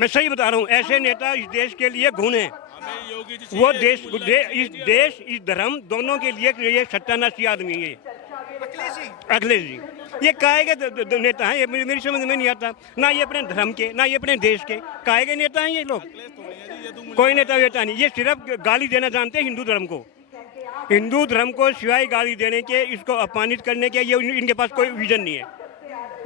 मैं सही बता रहा हूँ, ऐसे नेता इस देश के लिए घून है। वो इस धर्म दोनों के लिए ये सत्यानाशी आदमी है अखिलेश जी। ये काहे के नेता हैं? ये मेरी समझ में नहीं आता। ना ये अपने धर्म के, ना ये अपने देश के। काहे के नेता हैं ये लोग? कोई नेता वेता नहीं। ये सिर्फ गाली देना जानते हैं हिंदू धर्म को। हिंदू धर्म को सिवाय गाली देने के, इसको अपमानित करने के, ये इनके पास कोई विजन नहीं है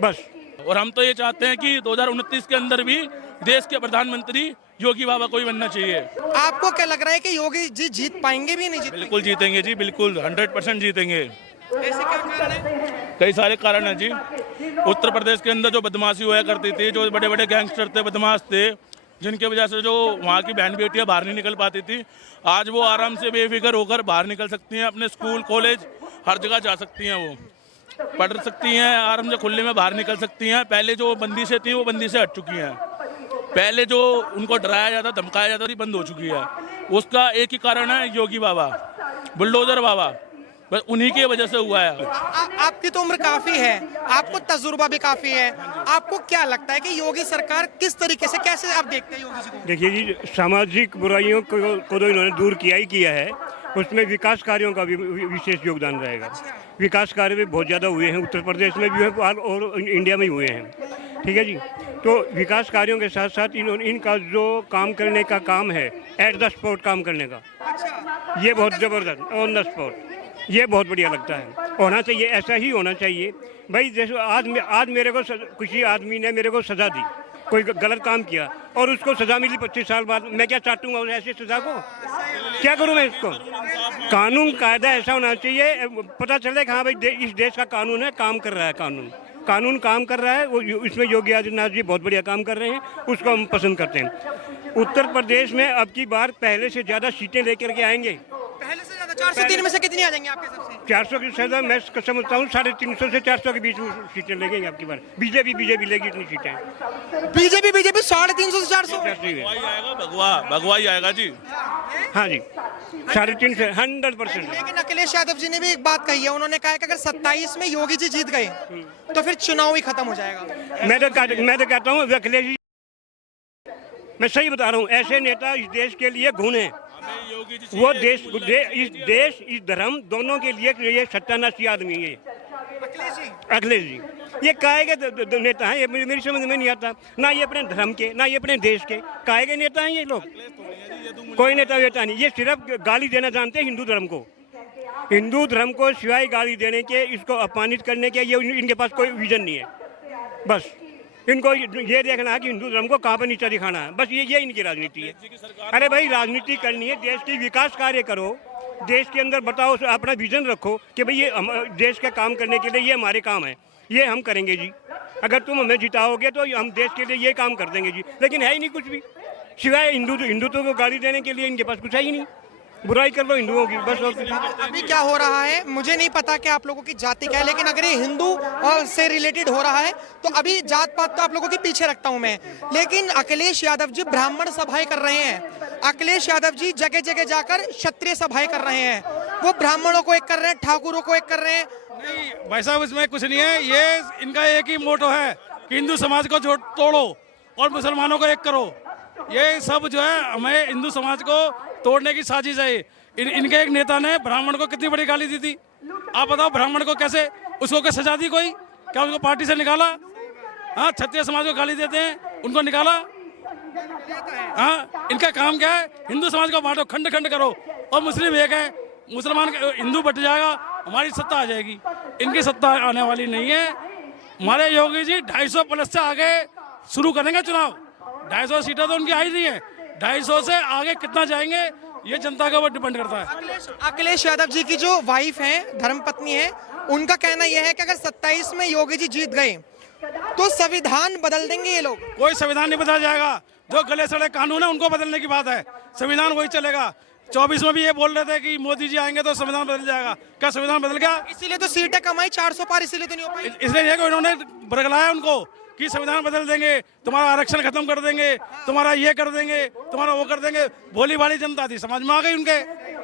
बस। और हम तो ये चाहते हैं कि 2029 के अंदर भी देश के प्रधानमंत्री योगी बाबा को ही बनना चाहिए। आपको क्या लग रहा है कि योगी जी जीत पाएंगे भी नहीं? बिल्कुल जीतेंगे जी, बिल्कुल 100% जीतेंगे। ऐसे क्या कारण है? कई सारे कारण हैं जी। उत्तर प्रदेश के अंदर जो बदमाशी हुआ करती थी, जो बड़े बड़े गैंगस्टर थे, बदमाश थे, जिनके वजह से जो वहाँ की बहन बेटियाँ बाहर नहीं निकल पाती थी, आज वो आराम से बेफिक्र होकर बाहर निकल सकती हैं। अपने स्कूल कॉलेज हर जगह जा सकती हैं, वो पढ़ सकती हैं, आराम से खुले में बाहर निकल सकती हैं। पहले जो बंदिशें थी वो बंदिशें हट चुकी हैं। पहले जो उनको डराया जाता, धमकाया जाता, बंद हो चुकी है। उसका एक ही कारण है योगी बाबा, बुलडोजर बाबा। बस उन्हीं की वजह से हुआ है। आपकी तो उम्र काफी है, आपको तजुर्बा भी काफी है। आपको क्या लगता है कि योगी सरकार किस तरीके से, कैसे आप देखते हैं योगी जी को? देखिए जी, सामाजिक बुराइयों को तो इन्होंने दूर किया ही किया है। उसमें विकास कार्यों का भी विशेष योगदान रहेगा। विकास कार्य भी बहुत ज़्यादा हुए हैं, उत्तर प्रदेश में भी हुए और इंडिया में भी हुए हैं। ठीक है जी। तो विकास कार्यों के साथ साथ इनका जो काम करने का काम है, एट द स्पॉट काम करने का, ये बहुत ज़बरदस्त, ऑन द स्पॉट, ये बहुत बढ़िया लगता है। होना चाहिए, ऐसा ही होना चाहिए भाई। जैसे आज मेरे को किसी आदमी ने मेरे को सज़ा दी, कोई गलत काम किया और उसको सज़ा मिली 25 साल बाद, मैं क्या चाटूंगा उस ऐसी सज़ा को? क्या करूं मैं इसको? कानून कायदा ऐसा होना चाहिए, पता चले कि हाँ भाई इस देश का कानून है, काम कर रहा है, कानून काम कर रहा है। वो इसमें योगी आदित्यनाथ जी बहुत बढ़िया काम कर रहे हैं, उसको हम पसंद करते हैं। उत्तर प्रदेश में अब की बार पहले से ज़्यादा सीटें लेकर के आएंगे। पहले से ज्यादा 403 में से कितनी आ जाएंगी आपके हिसाब से? 400 की शायद मैं समझता हूँ 350 से 400 के बीच में सीटें लेंगे आपकी बार। बीजेपी लेगी इतनी सीटें। बीजेपी 350 से 400? भगवा ही आएगा जी। हाँ जी, 350 से 100%। लेकिन अखिलेश यादव जी ने भी एक बात कही है, उन्होंने कहा है कि अगर 27 में योगी जी जीत गए तो फिर चुनाव ही खत्म हो जाएगा। मैं तो कहता हूँ अखिलेश जी, मैं सही बता रहा हूँ, ऐसे नेता इस देश के लिए घून है। वो इस धर्म दोनों के लिए ये सत्यानाशी आदमी है अखिलेश जी। ये काहे के नेता हैं? ये मेरी समझ में नहीं आता। ना ये अपने धर्म के, ना ये अपने देश के। काहे के नेता हैं ये लोग? कोई नेता वेता नहीं। ये सिर्फ गाली देना जानते हैं हिंदू धर्म को। हिंदू धर्म को सिवाय गाली देने के, इसको अपमानित करने के, ये इनके पास कोई विजन नहीं है बस। इनको ये देखना है कि हिंदू धर्म को कहाँ पर नीचा दिखाना है, बस ये इनकी राजनीति है। अरे भाई, राजनीति करनी है, देश की विकास कार्य करो, देश के अंदर बताओ, अपना विजन रखो कि भाई ये देश का काम करने के लिए ये हमारे काम है, ये हम करेंगे जी। अगर तुम हमें जिताओगे तो हम देश के लिए ये काम कर देंगे जी। लेकिन है ही नहीं कुछ भी, सिवाय हिंदुत्व को गाली देने के लिए इनके पास कुछ है ही नहीं। बुराई कर लो हिंदुओं की बस। अभी क्या हो रहा है मुझे नहीं पता कि आप लोगों की जाति क्या है, लेकिन अगर ये हिंदू और से रिलेटेड हो रहा है तो अभी जात पात तो आप लोगों के पीछे रखता हूं मैं, लेकिन अखिलेश यादव जी ब्राह्मण सभाएं कर रहे हैं। अखिलेश यादव जी जगह जगह जाकर क्षत्रिय सभाएं कर रहे हैं। वो ब्राह्मणों को एक कर रहे हैं, ठाकुरों को एक कर रहे हैं। नहीं भाई साहब, इसमें कुछ नहीं है। ये इनका एक ही मोटो है कि हिंदू समाज को तोड़ो और मुसलमानों को एक करो। ये सब जो है हमें हिंदू समाज को तोड़ने की साजिश है। इनके एक नेता ने ब्राह्मण को कितनी बड़ी गाली दी थी, आप बताओ। ब्राह्मण को कैसे, उसको क्या सजा दी कोई? क्या उसको पार्टी से निकाला? हाँ, क्षत्रिय समाज को गाली देते हैं, उनको निकाला? हाँ, इनका काम क्या है? हिंदू समाज को बांटो, खंड खंड करो। और मुस्लिम एक है, मुसलमान हिंदू बट जाएगा, हमारी सत्ता आ जाएगी। इनकी सत्ता आने वाली नहीं है। हमारे योगी जी 250 प्लस से आगे शुरू करेंगे चुनाव। 250 सीटें तो उनकी आई नहीं है, 250 से आगे कितना जाएंगे ये जनता के ऊपर डिपेंड करता है। अखिलेश यादव जी की जो वाइफ है, धर्मपत्नी है, उनका कहना यह है कि अगर 27 में योगी जी जीत गए तो संविधान बदल देंगे ये लोग। कोई संविधान नहीं बदला जाएगा। जो गले सड़े कानून है उनको बदलने की बात है, संविधान वही चलेगा। 24 में भी ये बोल रहे थे कि मोदी जी आएंगे तो संविधान बदल जाएगा। क्या संविधान बदल गया? इसीलिए तो सीटें कमाई 400 पार, इसीलिए तो नहीं हो पाई। इसलिए उन्होंने बरगलाया उनको कि संविधान बदल देंगे, तुम्हारा आरक्षण खत्म कर देंगे, तुम्हारा ये कर देंगे, तुम्हारा वो कर देंगे। भोली भाली जनता थी, समझ में आ गई उनके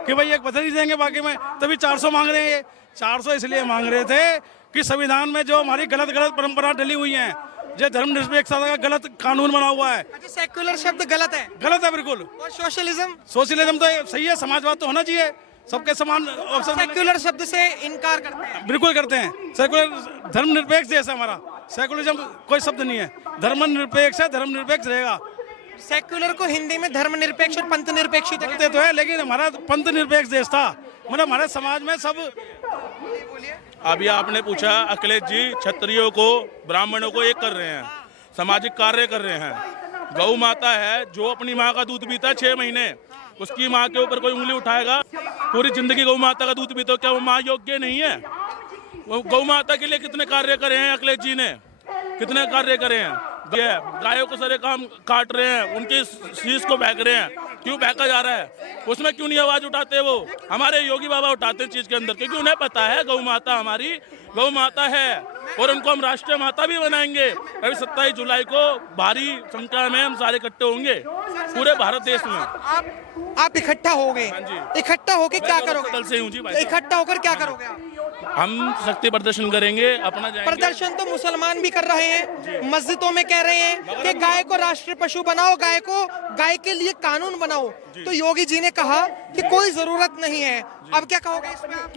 कि भाई एक बदल ही देंगे। बाकी में तभी 400 मांग रहे हैं। 400 इसलिए मांग रहे थे कि संविधान में जो हमारी गलत परंपरा डली हुई हैं जो धर्मनिरपेक्षता का गलत कानून बना हुआ है। अच्छा, सेक्युलर शब्द गलत है गलत है बिल्कुल। और सोशलिज्म? सोशलिज्म तो सही है, समाजवाद तो होना चाहिए, सबके समान अवसर। सेक्युलर शब्द से इनकार करते हैं। बिल्कुल करते हैं। सेकुलर धर्मनिरपेक्ष देश है हमारा, सेकुलरिज्म कोई शब्द नहीं है। धर्मनिरपेक्ष है, धर्मनिरपेक्ष रहेगा। सेक्युलर को हिंदी में धर्मनिरपेक्ष और पंथ निरपेक्ष ही बोलते तो है, लेकिन हमारा पंथ निरपेक्ष देश था, मतलब हमारे समाज में सब। अभी आपने पूछा अखिलेश जी क्षत्रियों को ब्राह्मणों को एक कर रहे हैं, सामाजिक कार्य कर रहे हैं। गौ माता है जो अपनी माँ का दूध पीता है 6 महीने, उसकी माँ के ऊपर कोई उंगली उठाएगा, पूरी जिंदगी गौ माता का दूध पीता हो, क्या वो माँ योग्य नहीं है? वो गौ माता के लिए कितने कार्य करे हैं अखिलेश जी ने, कितने कार्य करे हैं। गायों को सारे काम काट रहे हैं, उनके शीश को बहक रहे हैं, क्यों बहका जा रहा है? उसमें क्यों नहीं आवाज उठाते? वो हमारे योगी बाबा उठाते हैं चीज के अंदर, क्योंकि उन्हें पता है गौ माता हमारी गौ माता है और उनको हम राष्ट्रीय माता भी बनाएंगे। अभी 27 जुलाई को भारी संख्या में हम सारे इकट्ठे होंगे पूरे भारत देश में। आप इकट्ठा हो गए, इकट्ठा होके क्या करोगे? दल से हूँ जी भाई। इकट्ठा होकर क्या करोगे आप? हम शक्ति प्रदर्शन करेंगे, अपना जाएंगे। प्रदर्शन तो मुसलमान भी कर रहे हैं, मस्जिदों में कह रहे हैं कि गाय को राष्ट्रीय पशु बनाओ, गाय के लिए कानून बनाओ। तो योगी जी ने कहा कि कोई जरूरत नहीं है। अब क्या कहोगे इसमें आप?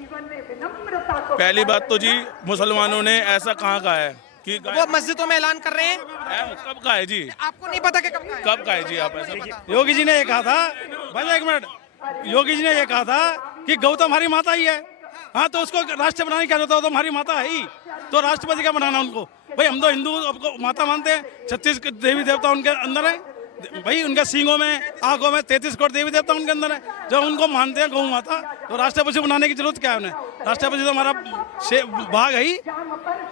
पहली बात तो जी मुसलमानों ने ऐसा कहाँ कहा है कि वो मस्जिदों में ऐलान कर रहे हैं? कब कहा है जी? आपको नहीं पता कि कब कहा है जी? आप ऐसा योगी जी ने ये कहा था, भाई एक मिनट, योगी जी ने ये कहा था कि गौ तो हमारी माता ही है। हाँ, तो उसको राष्ट्र बनाने क्या होता है? तो हमारी माता है ही, तो राष्ट्रपति का बनाना उनको? भाई हम तो हिंदू आपको माता मानते हैं, 36 देवी देवता उनके अंदर है भाई, उनके सींगों में आंखों में 33 करोड़ देवी देवता उनके अंदर है। जब उनको मानते हैं गौ माता, तो राष्ट्रपति बनाने की जरूरत क्या है उन्हें? राष्ट्रपति तो हमारा बाघ है ही,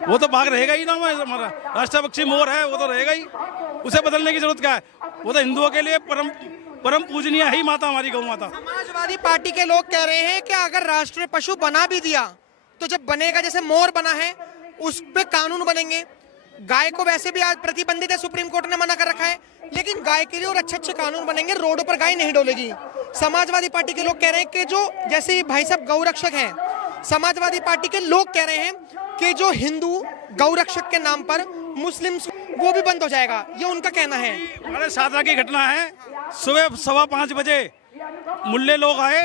वो तो बाघ रहेगा ही ना। हमारा राष्ट्रपक्षी मोर है, वो तो रहेगा ही, उसे बदलने की जरूरत क्या है? वो तो हिंदुओं के लिए परम पूजनीय है ही माता, हमारी गौ माता। समाजवादी पार्टी के लोग कह रहे हैं कि अगर राष्ट्रीय पशु बना भी दिया तो जब बनेगा, जैसे मोर बना है, उस पे कानून बनेंगे। गाय को वैसे भी आज प्रतिबंधित है, सुप्रीम कोर्ट ने मना कर रखा है, लेकिन गाय के लिए और अच्छे कानून बनेंगे, रोडों पर गाय नहीं डोलेगी। समाजवादी पार्टी के लोग कह रहे हैं कि जो, जैसे भाई साहब गौ रक्षक हैं, समाजवादी पार्टी के लोग कह रहे हैं कि जो हिंदू गौ रक्षक के नाम पर मुस्लिम, वो भी बंद हो जाएगा। ये उनका कहना है। हमारे साधना की घटना है, सुबह 5:15 बजे मुल्ले लोग आए,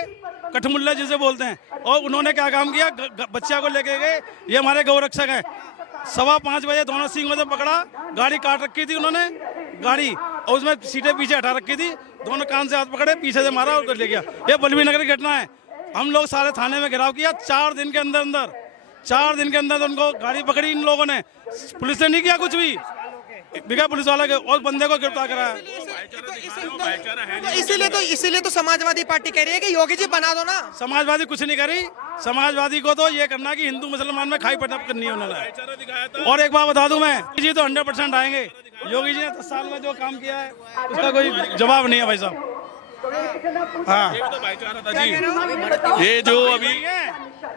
कठमुल्ला जिसे बोलते हैं, और उन्होंने क्या काम किया, बच्चा को लेके गए, ये हमारे गौ रक्षक हैं। 5:15 बजे दोनों सींगों से पकड़ा, गाड़ी काट रखी थी उन्होंने, गाड़ी, और उसमें सीटें पीछे हटा रखी थी, दोनों कान से हाथ पकड़े, पीछे से मारा और ले गया। ये बल्लभी नगर की घटना है। हम लोग सारे थाने में घेराव किया, 4 दिन के अंदर 4 दिन के अंदर उनको गाड़ी पकड़ी इन लोगों ने, पुलिस ने नहीं किया कुछ भी, बिगा पुलिस वाला के, और बंदे को गिरफ्तार कराया। इसीलिए तो समाजवादी पार्टी कह रही है कि योगी जी बना दो ना। समाजवादी कुछ नहीं करी, समाजवादी को तो ये करना कि हिंदू मुसलमान में खाई पटप करनी है उन्होंने। और एक बात बता दूं मैं, जी तो 100% आएंगे। योगी जी ने 10 साल में जो काम किया है उसका कोई जवाब नहीं है भाई साहब। हाँ, ये तो भाईचारा था जी। ये जो अभी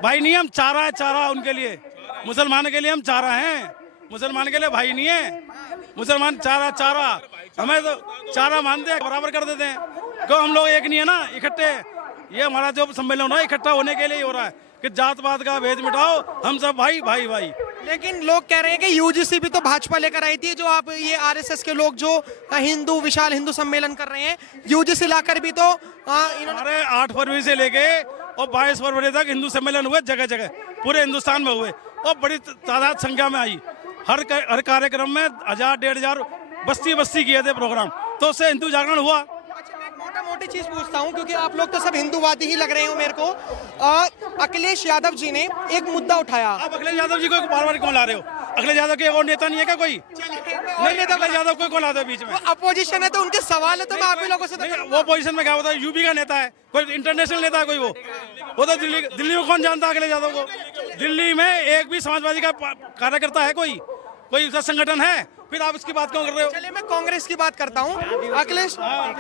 भाई नहीं, हम चारा है, चारा उनके लिए, मुसलमान के लिए हम चारा हैं, मुसलमान के लिए भाई नहीं है। मुसलमान चारा, हमें तो चारा मानते हैं, बराबर कर देते हैं। क्यों हम लोग एक नहीं है ना, इकट्ठे। ये हमारा जो सम्मेलन हो रहा है, इकट्ठा होने के लिए हो रहा है कि जात पात का भेद मिटाओ, हम सब भाई भाई भाई। लेकिन लोग कह रहे हैं कि यूजीसी भी तो भाजपा लेकर आई थी, जो आप ये आरएसएस के लोग जो विशाल हिंदू सम्मेलन कर रहे हैं, यूजीसी लाकर भी तो हमारे 8 फरवरी से लेके और 22 फरवरी तक हिंदू सम्मेलन हुए, जगह जगह पूरे हिंदुस्तान में हुए, और बड़ी तादाद संख्या में आई। हर कार्यक्रम में 1000-1500 बस्ती किए थे प्रोग्राम, तो उससे हिंदू जागरण हुआ। अच्छा, मैं मोटा मोटी चीज पूछता हूँ, क्योंकि आप लोग तो सब हिंदूवादी ही लग रहे हो मेरे को। अखिलेश यादव जी ने एक मुद्दा उठाया। आप अखिलेश यादव जी को बार-बार क्यों ला रहे हो? अखिलेश यादव के और नेता नहीं है क्या कोई? नहीं, अखिलेश यादव को कौन लाता है बीच में? अपोजिशन है तो उनके सवाल है, तो मैं आप ही लोगों से वो पोजीशन में क्या होता है? यूपी का नेता है, कोई इंटरनेशनल नेता है कोई? वो तो दिल्ली में कौन जानता है अखिलेश यादव को? दिल्ली में एक भी समाजवादी का कार्यकर्ता है कोई उसका संगठन है? फिर आप इसकी बात क्यों कर रहे हो? चलिए, मैं कांग्रेस की बात करता हूँ। अखिलेश